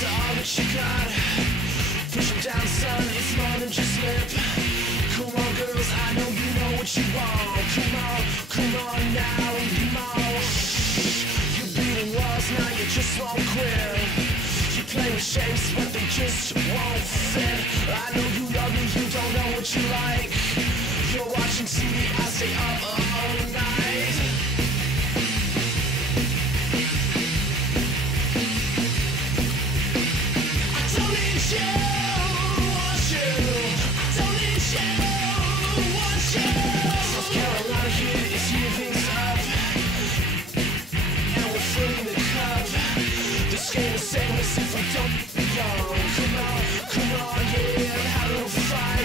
to all that you got. Push it down, son, it's more than just lip. Come on, girls, I know you know what you want. Come on now, come on. You're beating walls, now you just won't quit. You play with shapes, but they just won't fit. I know you love me, you don't know what you like. You're watching TV, I stay up all night. I don't need you, want you. I don't need you, want you. South Carolina here is heaving up, and we're filling the cup. This game is saving us if we don't be young. Come on, yeah, have a little fun.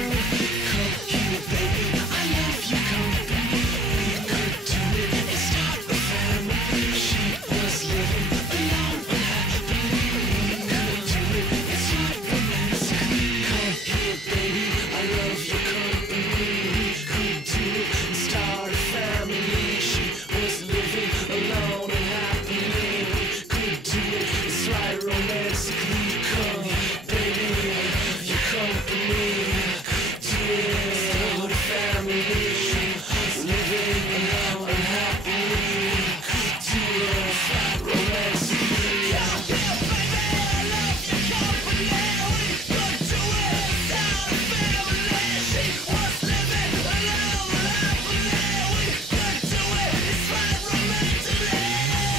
Come here, baby, I love your company. We could do it and start a family. She was living alone unhappily. We could do it, it's like romantic. Come here, baby, I love your company. We could do it and start a family. She was living alone unhappily. We could do it, it's like romantically. Come, baby, your company. Do it, start a family. Living alone unhappily. Could do it, romantically. Yeah, baby, I love your company. We could do it, start a family. She was living alone unhappily. We could do it, it's like romantically. I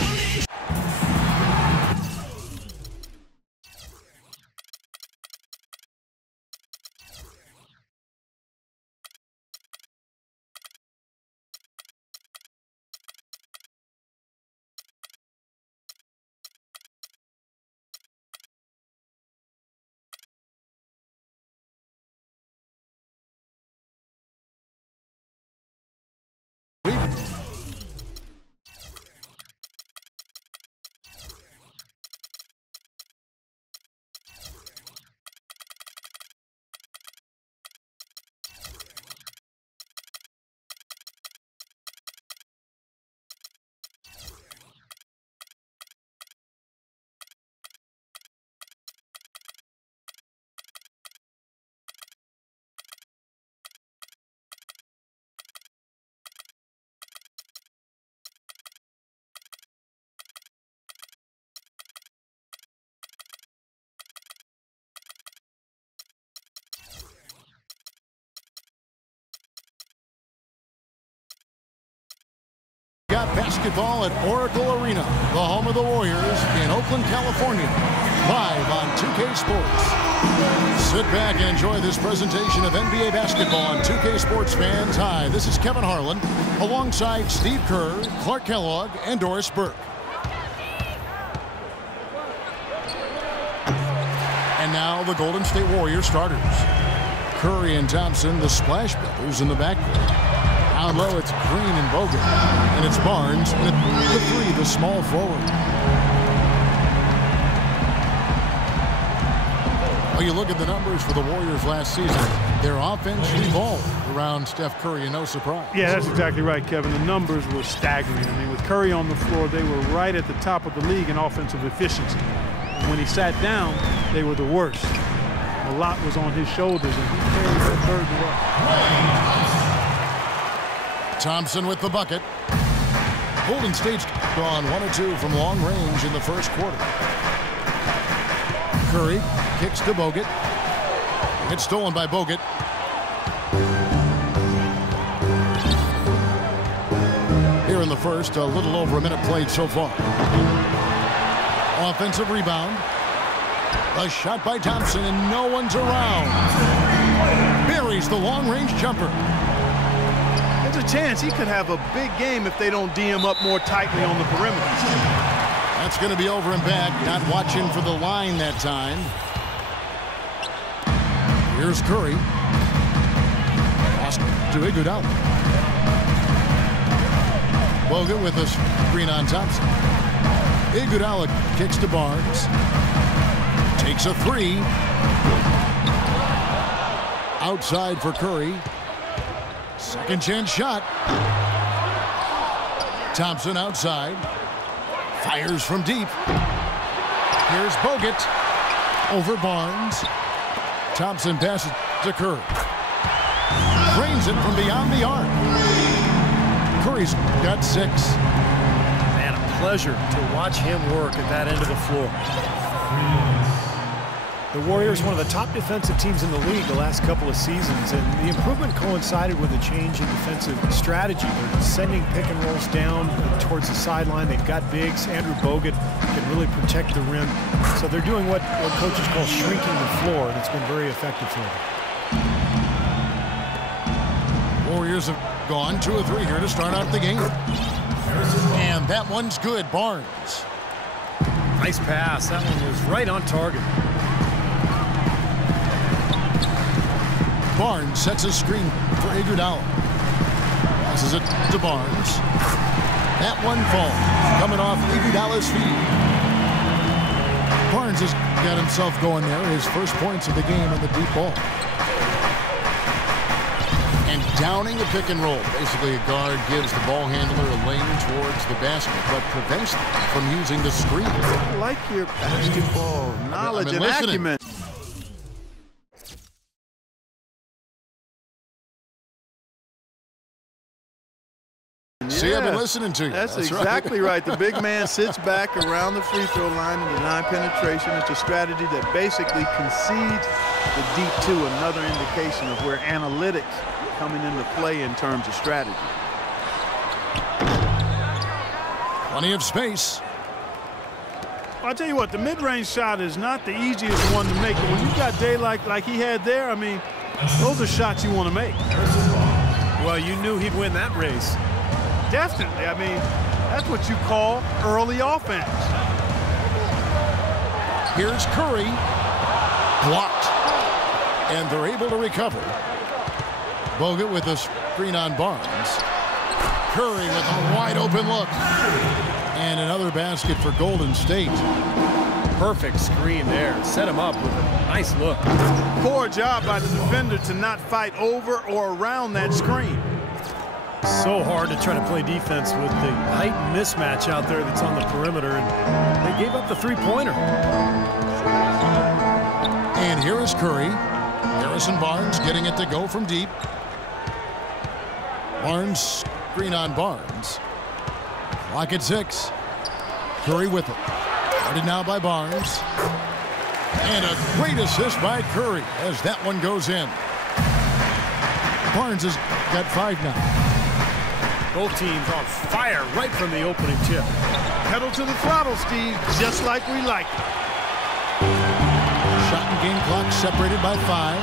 don't need Got basketball at Oracle Arena, the home of the Warriors in Oakland, California. Live on 2K Sports. Sit back and enjoy this presentation of NBA basketball on 2K Sports fans. Hi, this is Kevin Harlan alongside Steve Kerr, Clark Kellogg, and Doris Burke. And now the Golden State Warriors starters. Curry and Thompson, the Splash Brothers in the backcourt. Down low, it's Green and Bogut. And it's Barnes, and the three, the small forward. Well, you look at the numbers for the Warriors last season. Their offense revolved around Steph Curry, and no surprise. Yeah, that's exactly right, Kevin. The numbers were staggering. I mean, with Curry on the floor, they were right at the top of the league in offensive efficiency. And when he sat down, they were the worst. A lot was on his shoulders, and he carried that burden well. Thompson with the bucket. Golden State's gone 1 of 2 from long range in the first quarter. Curry kicks to Bogut. It's stolen by Bogut. Here in the first, a little over a minute played so far. Offensive rebound. A shot by Thompson, and no one's around. Buries the long-range jumper. There's a chance he could have a big game if they don't D him up more tightly on the perimeter. That's going to be over and back. Not watching for the line that time. Here's Curry. Pass to Iguodala. Bogut with a screen on Thompson. Iguodala kicks to Barnes. Takes a three. Outside for Curry. Second chance shot. Thompson outside. Fires from deep. Here's Bogut. Over Barnes. Thompson passes to Curry. Drains it from beyond the arc. Curry's got 6. Man, a pleasure to watch him work at that end of the floor. The Warriors, one of the top defensive teams in the league the last couple of seasons, and the improvement coincided with a change in defensive strategy. They're sending pick and rolls down towards the sideline. They've got bigs. Andrew Bogut can really protect the rim. So they're doing what coaches call shrinking the floor, and it's been very effective for them. Warriors have gone 2 of 3 here to start out the game. And that one's good. Barnes. Nice pass. That one was right on target. Barnes sets a screen for Iguodala. Passes it to Barnes. That one falls. Coming off Iguodala's feet. Barnes has got himself going there. His first points of the game on the deep ball. And downing a pick and roll. Basically, a guard gives the ball handler a lane towards the basket, but prevents them from using the screen. I like your basketball knowledge and acumen. See, I've been listening to you. That's exactly right. The big man sits back around the free throw line and deny penetration. It's a strategy that basically concedes the deep 2, another indication of where analytics coming into play in terms of strategy. Plenty of space. I'll tell you what, the mid-range shot is not the easiest one to make, but when you've got daylight like he had there, I mean, those are shots you want to make. Well, you knew he'd win that race. Definitely. I mean, that's what you call early offense. Here's Curry. Blocked. And they're able to recover. Bogut with a screen on Barnes. Curry with a wide open look. And another basket for Golden State. Perfect screen there. Set him up with a nice look. Poor job by the defender to not fight over or around that screen. So hard to try to play defense with the heightened mismatch out there that's on the perimeter, and they gave up the 3-pointer. And here is Curry. Harrison Barnes getting it to go from deep. Barnes, screen on Barnes. Clock at 6. Curry with it. Guarded now by Barnes. And a great assist by Curry as that one goes in. Barnes has got 5 now. Both teams on fire right from the opening tip. Pedal to the throttle, Steve, just like we like it. Shot and game clock separated by 5.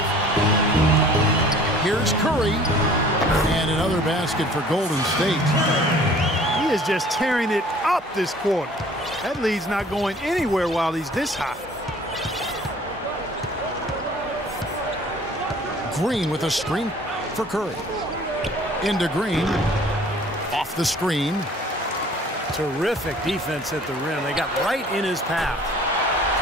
Here's Curry. And another basket for Golden State. He is just tearing it up this quarter. That lead's not going anywhere while he's this hot. Green with a screen for Curry. Into Green. Off the screen. Terrific defense at the rim. They got right in his path.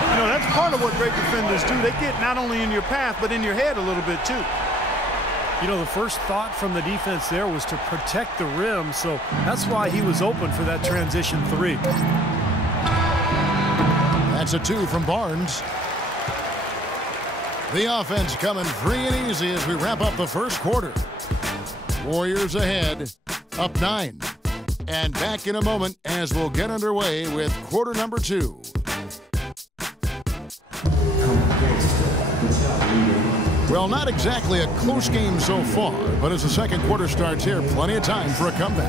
You know, that's part of what great defenders do. They get not only in your path, but in your head a little bit, too. You know, the first thought from the defense there was to protect the rim, so that's why he was open for that transition 3. That's a 2 from Barnes. The offense coming free and easy as we wrap up the first quarter. Warriors ahead, up 9. And back in a moment as we'll get underway with quarter number 2. Well, not exactly a close game so far, but as the second quarter starts here, plenty of time for a comeback.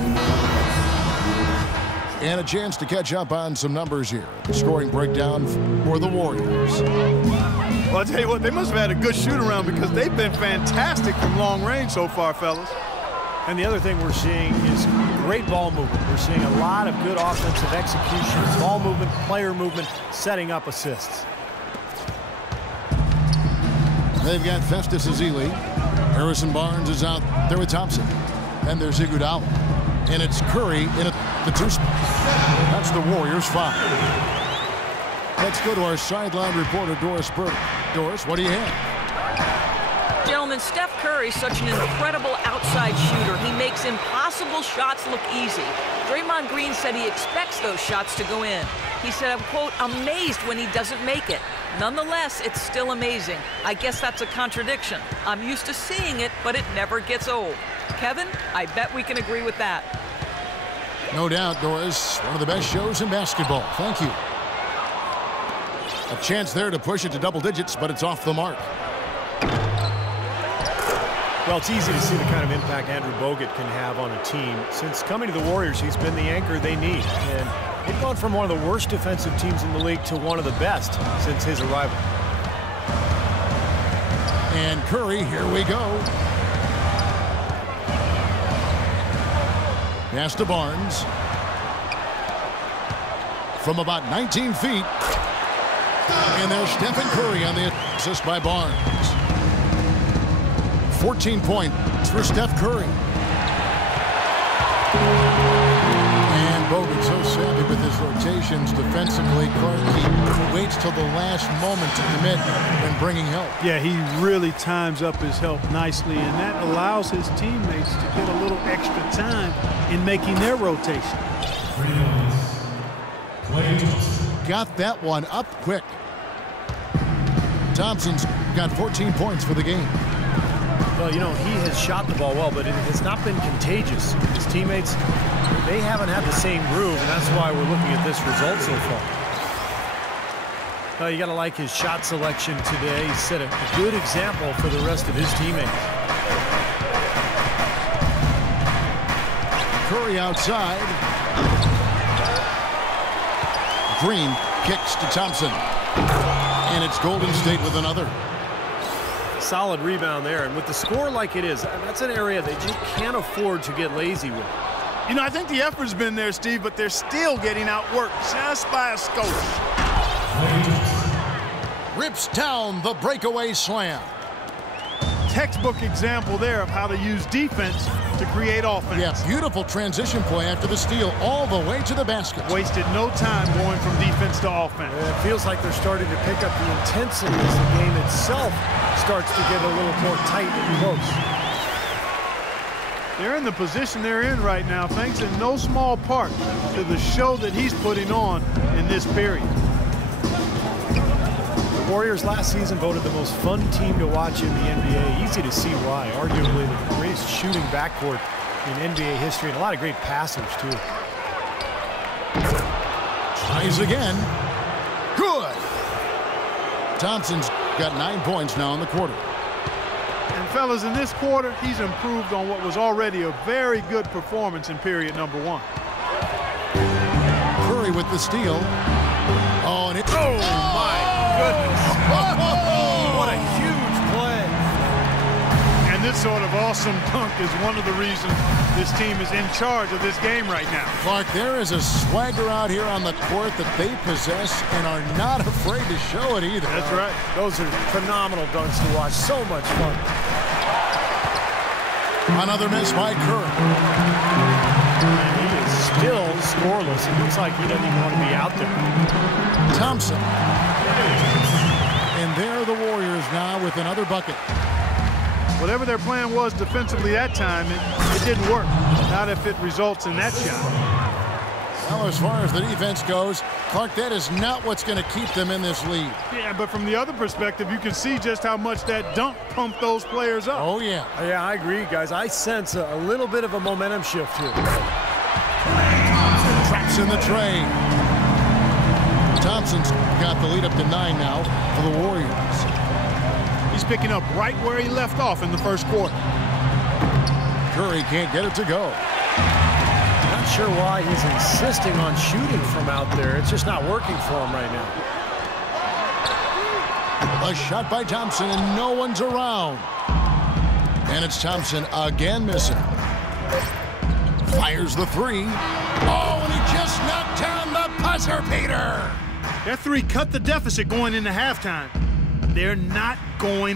And a chance to catch up on some numbers here. The scoring breakdown for the Warriors. Well, I'll tell you what, they must have had a good shoot-around because they've been fantastic from long range so far, fellas. And the other thing we're seeing is great ball movement. We're seeing a lot of good offensive execution, ball movement, player movement, setting up assists. They've got Festus Ezeli. Harrison Barnes is out there with Thompson. And there's Iguodala. And it's Curry in the 2 spot. That's the Warriors' 5. Let's go to our sideline reporter, Doris Burke. Doris, what do you have? Gentlemen, Steph Curry's such an incredible outside shooter. He makes impossible shots look easy. Draymond Green said he expects those shots to go in. He said, I'm, quote, amazed when he doesn't make it. Nonetheless, it's still amazing. I guess that's a contradiction. I'm used to seeing it, but it never gets old. Kevin, I bet we can agree with that. No doubt, Doris. One of the best shows in basketball. Thank you. A chance there to push it to double digits, but it's off the mark. Well, it's easy to see the kind of impact Andrew Bogut can have on a team. Since coming to the Warriors, he's been the anchor they need. And they've gone from one of the worst defensive teams in the league to one of the best since his arrival. And Curry, here we go. Pass to Barnes. From about 19 feet. And there's Stephen Curry on the assist by Barnes. 14 points for Steph Curry. And Bogut so savvy with his rotations defensively. Clark waits till the last moment to commit when bringing help. Yeah, he really times up his help nicely, and that allows his teammates to get a little extra time in making their rotation. Got that one up quick. Thompson's got 14 points for the game. Well, you know, he has shot the ball well, but it has not been contagious. His teammates, they haven't had the same groove, and that's why we're looking at this result so far. Well, you got to like his shot selection today. He set a good example for the rest of his teammates. Curry outside. Green kicks to Thompson. And it's Golden State with another. Solid rebound there, and with the score like it is, that's an area they just can't afford to get lazy with. You know, I think the effort's been there, Steve, but they're still getting outworked just by a skosh. Rips down the breakaway slam. Textbook example there of how to use defense to create offense. Yeah, beautiful transition play after the steal all the way to the basket. Wasted no time going from defense to offense. It feels like they're starting to pick up the intensity as the game itself starts to get a little more tight and close. They're in the position they're in right now thanks in no small part to the show that he's putting on in this period. The Warriors last season voted the most fun team to watch in the NBA. Easy to see why. Arguably the greatest shooting backcourt in NBA history, and a lot of great passers too. Tries again. Good. Thompson's got 9 points now in the quarter. And fellas, in this quarter, he's improved on what was already a very good performance in period number one. Curry with the steal. Oh, and it's... Oh, my goodness. What a huge play. And this sort of awesome dunk is one of the reasons this team is in charge of this game right now. Clark, there is a swagger out here on the court that they possess and are not afraid to show it either. That's right. Those are phenomenal dunks to watch. So much fun. Another miss by Curry. And he is still scoreless. It looks like he doesn't even want to be out there. Thompson. And there are the Warriors now with another bucket. Whatever their plan was defensively that time, it didn't work. Not if it results in that shot. Well, as far as the defense goes, Clark, that is not what's going to keep them in this lead. Yeah, but from the other perspective, you can see just how much that dunk pumped those players up. Oh, yeah. Yeah, I agree, guys. I sense a little bit of a momentum shift here. Traps in the tray. Thompson's got the lead up to 9 now for the Warriors. He's picking up right where he left off in the first quarter. Curry can't get it to go. Not sure why he's insisting on shooting from out there. It's just not working for him right now. A shot by Thompson, and no one's around. And it's Thompson again missing. Fires the three. Oh, and he just knocked down the buzzer beater. That three cut the deficit going into halftime. They're not going